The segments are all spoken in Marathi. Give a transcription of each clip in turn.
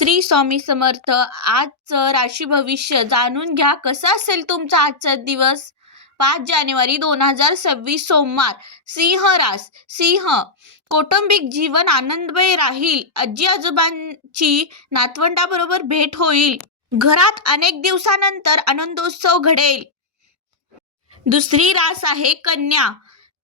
श्री स्वामी समर्थ आजचं राशी भविष्य जाणून घ्या. कसा असेल तुमचा आजचा दिवस? पाच जानेवारी दोन हजार सव्वीस सोमवार. सिंह रास. सिंह कौटुंबिक जीवन आनंदमय राहील. आजी आजोबांची नातवंडाबरोबर भेट होईल. घरात अनेक दिवसानंतर आनंदोत्सव घडेल. दुसरी रास आहे कन्या.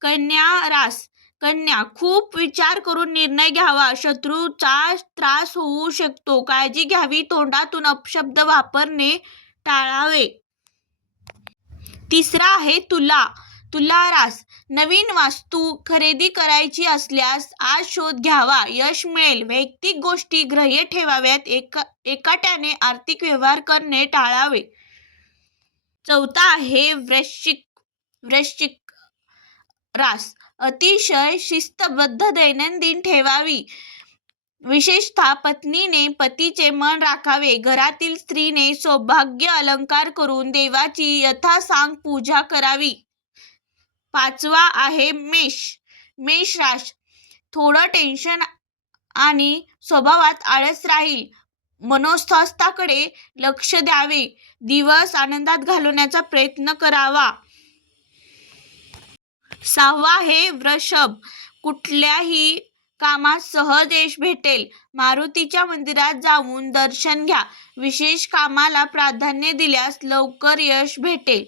कन्या रास. कन्या. खूप विचार करून निर्णय घ्यावा. शत्रूचा त्रास होऊ शकतो. काळजी घ्यावी. तोंडातून अपशब्द वापरणे टाळावे. तिसरा आहे तुला. तुला रास. नवीन वास्तू खरेदी करायची असल्यास आज शोध घ्यावा. यश मिळेल. वैयक्तिक गोष्टी ग्राह्य ठेवाव्यात. एका एकाट्याने आर्थिक व्यवहार करणे टाळावे. चौथा आहे वृश्चिक वृश्चिक रास. अतिशय शिस्तबद्ध दैनंदिन ठेवावी. विशेषतः पत्नीने पतीचे मन राखावे. घरातील स्त्रीने सौभाग्य अलंकार करून देवाची यथासांग पूजा करावी. पाचवा आहे मेष. मेष राश. थोडं टेन्शन आणि स्वभावात आळस राहील. मनोस्वास्थाकडे लक्ष द्यावे. दिवस आनंदात घालवण्याचा प्रयत्न करावा. सहावा आहे वृषभ. कुठल्याही कामात सहज यश भेटेल. मारुतीच्या मंदिरात जाऊन दर्शन घ्या. विशेष कामाला प्राधान्य दिल्यास लवकर यश भेटेल.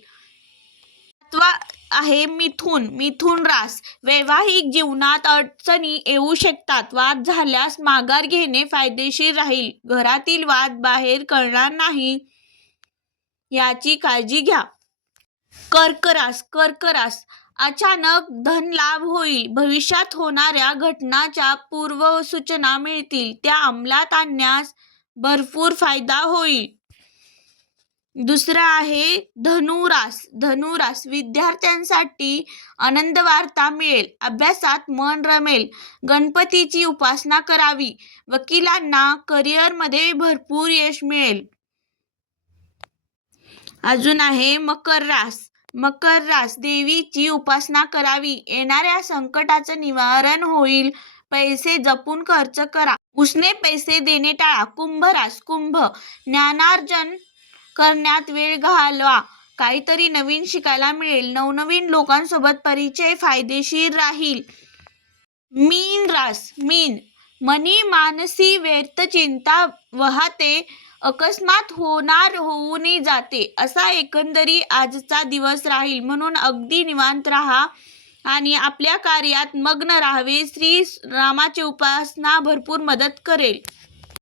सातवा आहे मिथुन. मिथुन रास. वैवाहिक जीवनात अडचणी येऊ शकतात. वाद झाल्यास माघार घेणे फायदेशीर राहील. घरातील वाद बाहेर कळणार नाही. याची काळजी घ्या. कर्करास कर्करास. अचानक धन लाभ होईल. भविष्यात होणाऱ्या घटनाच्या पूर्वसूचना मिळतील. त्या अंमलात आणण्यास भरपूर फायदा होईल. दुसरा आहे धनुरास. धनुरास विद्यार्थ्यांसाठी आनंद वार्ता मिळेल. अभ्यासात मन रमेल. गणपतीची उपासना करावी. वकिलांना करिअरमध्ये भरपूर यश मिळेल. अजून आहे मकर रास. मकर रास देवीची उपासना करावी. येणाऱ्या संकटाचं निवारण होईल. पैसे जपून खर्च करा. उसने पैसे देणे टाळा. कुंभ रास कुंभ. ज्ञानार्जन करण्यात वेळ घालवा. काहीतरी नवीन शिकायला मिळेल. नवनवीन लोकांसोबत परिचय फायदेशीर राहील. मीन रास. मीन. मनी मानसी व्यर्थ चिंता. वाहते अकस्मात होणार होऊनही जाते. असा एकंदरी आजचा दिवस राहील. म्हणून अगदी निवांत राहा आणि आपल्या कार्यात मग्न राहावे. श्री रामाची उपासना भरपूर मदत करेल.